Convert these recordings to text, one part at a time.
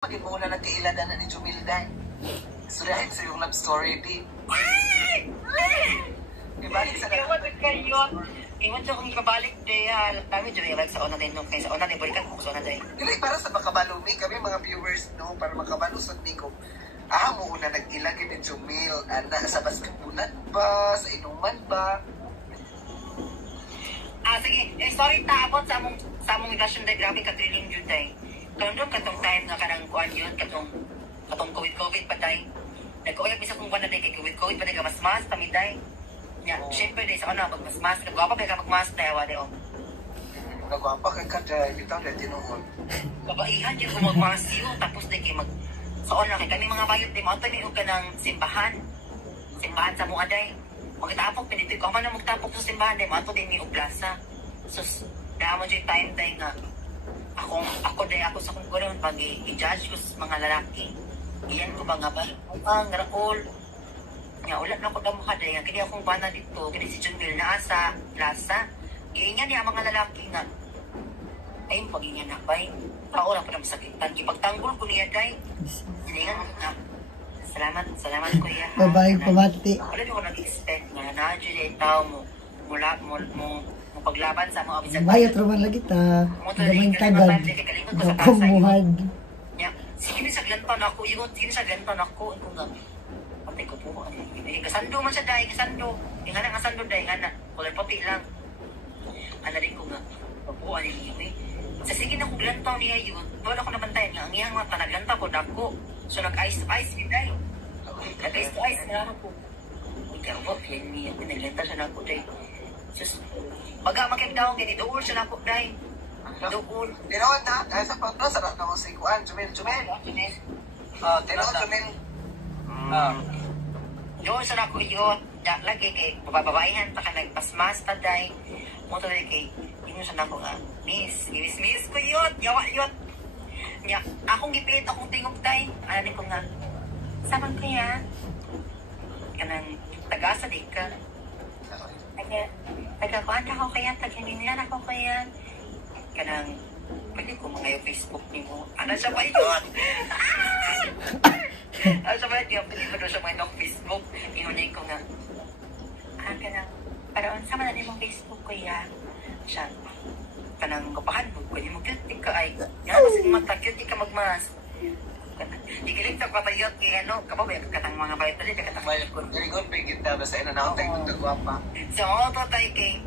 Maging mo na nagkailadan na ni Jumilday. So dahil sa yung love story, di. Ibalik sa Iwan na kayo. Iwan siya kung kabalik day. Dami dyan ibalik sa una din. Kaya sa una din, balikan ko sa una day. Dili para sa makabalumi kami mga viewers, no? Para makabalusot ni ko. Mo una nag-ilagin ni Jumil. Sa basketbulan ba? Sa inuman ba? Sige. Sorry taabot sa among relasyon day. Grabe ka thrilling yun day. Kandong katong time nga kanang kuan yun. Katong COVID pa day. Nag-uyag bisa kung kuan na day. Kay COVID pa day ka mas tamiday. Siyempre day sa una, magmas-mas. Nagwapa ka magmas day. Awa day o. Nagwapa ka ka day. Bitaw day tinuhon. Kabaihan yun kung magmas yun. Tapos day kay sa una kay kami mga bayot day. Maunta may ka ng simbahan. Simbahan sa mga day. Magtapok, pinitoy ko. Ako na magtapok sa simbahan day. Maunta din may plaza. So, damo dyan time day nga. Ako sa kong ganoon pag i-judge ko sa mga lalaki. Iyan ko ba nga ba? Ang raol. Nga, ulat na ko na mukha day. Kaya akong bana dito. Kaya si Jumil na sa plaza. Iyan niya ang mga lalaki nga. Ayun, pag iyan na ba? Tao lang po na masakitan. Ipagtanggol ko niya day. Iyan nga. Salamat kuya. Babae pamati. Wala niyo ko nag-expect nga na dyan tao mo paglaban sa mga opisan. Bayot roman lagi ta. Gamay tagad. Kumuhad. Sige ni sa glanton ako, sige sa glanton ako. Ito nga. Patay ko po. Kasando man siya dahil, kasando. Yung nga na kasando dahil, nga na. Kulay pati lang. Ano rin ko nga. Papuan niya yun. Sa sige na kong glanton niya yun. Doon ako nabantayan nga. Ang iyang mata, naglanta ko dako. So nag-ice to ice yun dahil. Nag-ice to ice nga ako. Ikaw po, yan niya. Naglanta siya na ako dahil. Just, baga magkagdaong gini, doon siya na po dahil. Doon. Tinoon na, dahil sa pagno, sarap na mo si Kuan, Jumil. Tinoon, Jumil. Doon siya na ko yun. Lagi kay bababaihan, taka nagpasmas ta dahil. Muto na kay, yun siya na ko nga, miss ko yun, yawa yun. Akong gipit, akong tingog dahil. Ano ko nga, saman kaya? Kanang tagasa di ka. Taga-kuan ako kaya, taga-ninlan ako kaya. Kanang, pwede ko mga yung Facebook ni mo. Ano siya ba yun? Ano siya ba yun? Pwede ko doon siya mga yung Facebook. Inunay ko nga. Kanang, parang sama na din mong Facebook kuya. Siya, kanang kapahan mo, pwede mo cute ka ay. Yan, kasi mata, cute ka magmas. Ikilig sa katayot kaya ano, kapabay katang mga bayot na rin, katang bayot ko. Very good, may kita, basta ina na ako tayo nagwapa. So, ako tayo kay,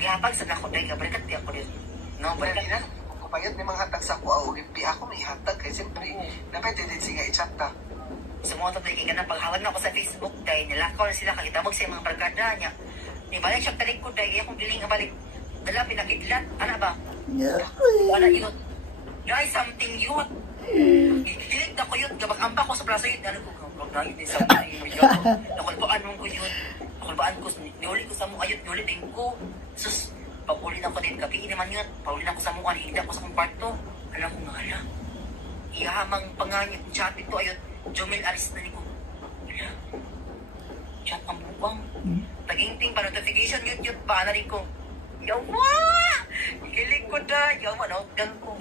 gapag sa nako tayo, balikat di ako rin. No, balikat na. Kung kupayot may mga hatag sa kuwa, ulimpi ako may hatag, kaya siyempre, dapat tendency nga i-chat ta. So, mga tayo kay ganang paghawag na ako sa Facebook tayo, nilakaw na sila, kakitabog sa mga barkada niya. Nibalik siya talig ko tayo, akong biling nga balik. Dala, pinakidlat, ano ba? Wala yun. Guys, something yun. Kikilig na ko yun, gabag-amba ko sa plaza yun. Ano ko, gabag-ayun din sa mga yun. Nakulbaan mo ko yun. Nakulbaan ko, niuli ko sa mga yun, niuli din ko. Sus, pag-uli na ko din, gabiin naman yun. Pag-uli na ko sa mga, higda ko sa kong parto. Alam ko nga, ala. Iyahamang panganyag, chat ito, ayun. Jumil, alis na ni ko. Ala. Chat ang bubang. Taginting pa notification, YouTube pa, na rin ko. Yawa! Kilig ko na, yawa, nautgan ko.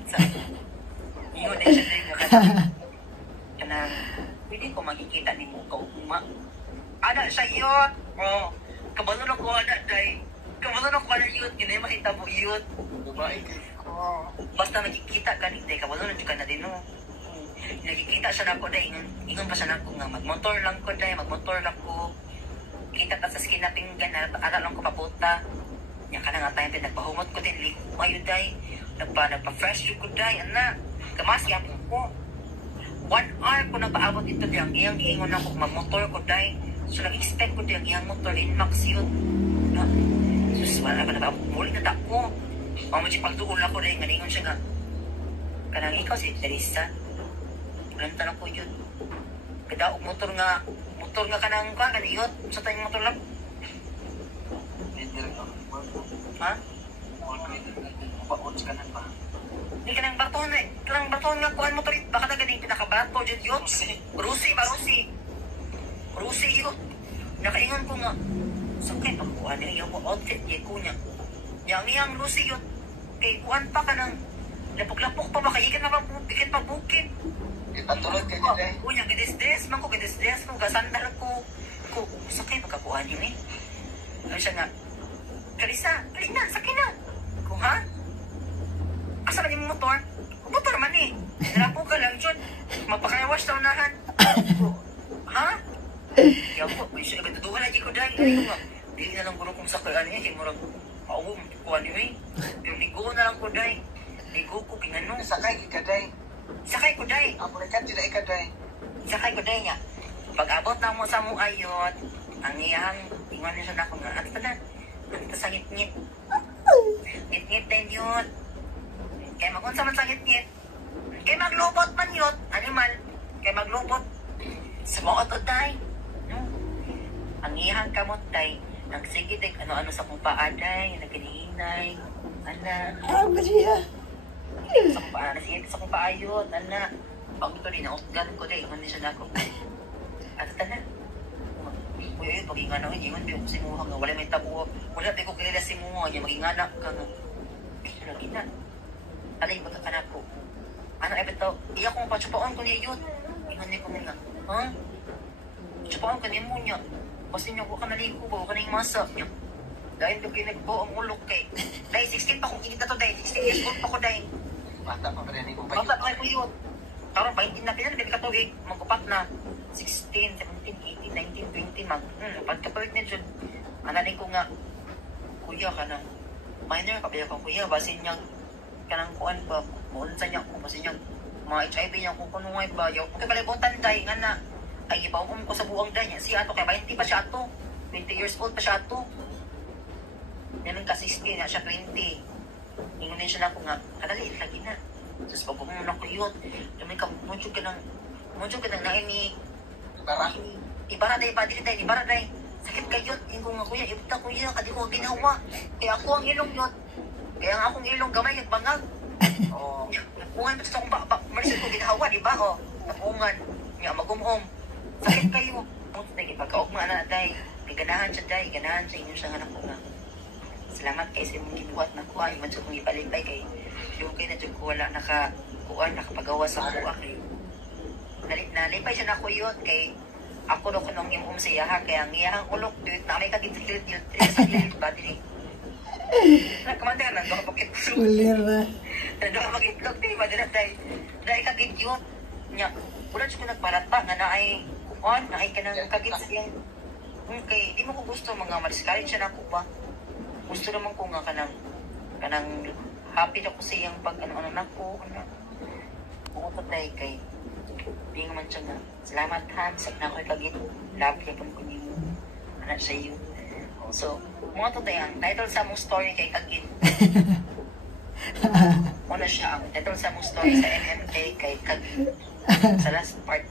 Yun, eh, siya din nga kanang, pwede ko makikita ni mo kaugma. Ana siya yun! Kabalo na ko ana, day. Kabalo na ko ana yun, yun ay makita mo yun. Basta makikita ka ni, day, kabalo na ka na din, no? Nakikita siya na ko, day, ingon pa siya na ko nga, magmotor lang ko, day, magmotor lang ko. Kita ka sa skinapinggan, ala lang ko paputa. Yan ka na nga tayo, nagpahumot ko din, liho kayo, day. Nagpa-fresh ko, day, anak. Kamas yan po. 1 hour ko nagpaabot ito diyang iyang giingon ako magmotor ko dahil. So nag-expect ko diyang iyang motor Inmax yun. Sus, wala pa nagpaabot. Muli na tako. Mamang siya pagtuon ako dahil nganingon siya nga. Kanang ikaw si Teresa. Ulanta na ko yun. Kadaog motor nga kanang ka, kaniyot. Sa tayong motor lang. Ha? Bakot ka na ba? Hindi ka nang baton nga kuhan mo to rin. Baka na ganing pinakabato dyan yun. Rusi yun. Nakaingan ko nga. Sakay pa kuhan niya yung outfit niya ko niya. Yang Rusi yun. Kay kuhan pa ka ng lapok-lapok pa ba? Kaya ikan pa bukid. Patulog ka niya dahil. Unya, gidis-des man ko, gasandal ko. Sakay magkakuhan yun eh. Ano siya nga, Karisa, halina, sakay na. Kung ha? Asa man yung motor? Motor man eh. Nalapo ka lang dyan. Magpakayawas na unahan. Ha? Yaw po, siya nagduduwa na ko dahil. Ano nga, di na lang guro kong sakayan eh. Murag, maawong, kuhan yun eh. Yung ligo na lang ko dahil. Ligo ko, kinano. Sakay ka dahil. Sakay ko dahil. Amo na ka, tinay ka dahil. Sakay ko dahil nga. Pag-abot na mo sa mong ayot, ang iyang, ingon na siya na ako nga, ano pa na? Ano sa ngit-ngit? Ngit-ngit din yun. Kaya magunsa man sa ngit-ngit. Kaya maglubot man yun, animal. Kaya maglubot. Sa mga oto, day. No? Ang iyang kamot, day. Nagsige, day, ano-ano sa kong paa, day. Nagkinihinay. Ana. Ano siya? Sa kong paa, nasigit sa kong paa yun. Ana. Pag ito din, nautgan ko, day. Ingon niya siya na ako. At ito na. Uy, pag-inganaw, ingon ba yung simuha nga. Wala may tabo. Wala ba ko kilala simuha niya. Mag-inganak ka nga. Ito lagi na. Alay, magkakanak ko. Ano, ito, iya kong pachupaon ko niya yun. Ingon niya ko nga. Ha? Chupaon ka niya mo niya. Kasi niya ko ka naligo ba? Huwag ka na yung masa niya. Dahil doon ginagbo ang ulok kay. Dahil 16 pa kong inita to, dahil 16 years old pa ko, dahil. Bata pa ba rin yung Bata pa ko yun. Karoon, 20 na pinag ka tuig. Magkupat na. 16, 17, 18, 19, 20 mag. Pagkapalit niya dyan. Ananin ko nga, kuya ka na. Minor ka kaya kang kuya. Basin niya, kanang kuan pa. Maunsa niya ko. Basin niya, mga HIV niya kung kunungay ba. Yung kagalibutan day nga na. Ay, ipaumum ko sa buwang day niya. Si ato, kaya 20 pa siya ato. 20 years old pa siya ato. Yan ka 16 na siya 20. Ingunin siya na ako nga, kadali, lagi na. Tapos pag pumunok ko yun, may ka, mudyo ka ng nain ni Bara. Ibara day, padili day, ibara day. Sakit kayo, yung nga kuya, ibita kuya, kadi ko ginawa. Kaya ako ang ilong yun. Kaya nga akong ilong gamay, nagbangag. Oo. Napungan pa sa akong marisol ko ginawa, di ba? O, napungan. Nga, magumhom. Sakit kayo. Pagkaugma na day, ganahan siya day, ganahan siya, inyo siya nga naku nga. Salamat kay sa mong gibuhat na kuha, yung mansyo kong ipalipay kay yung kayo na dyan ko wala nakapagawa sa kuha kayo. Nalipay siya na ko yun kay ako no kunong yung umsiyaha kaya ang iyahang ulok dito na may kagit-gilit yun sa gilit ba din nagkamanda na doon mag-itlog Ulir na. doon mag-itlog din ba din na dahil kagit yun niya ulan siya ko nagparata nga na ay kuhan na ay kanang kagit sa yung kay di mo ko gusto mga mariskalit siya na ko pa gusto naman ko nga kanang happy na ko sa iyang pag ano na ko pumunta tayo kay di naman siya nga salamat ha sa na ko kagit love niya pang kunin mo anak sa iyo so mga to tayo ang title sa mong story kay kagit muna siya ang title sa mong story sa MMK kay kagit sa last part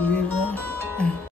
Ulir na.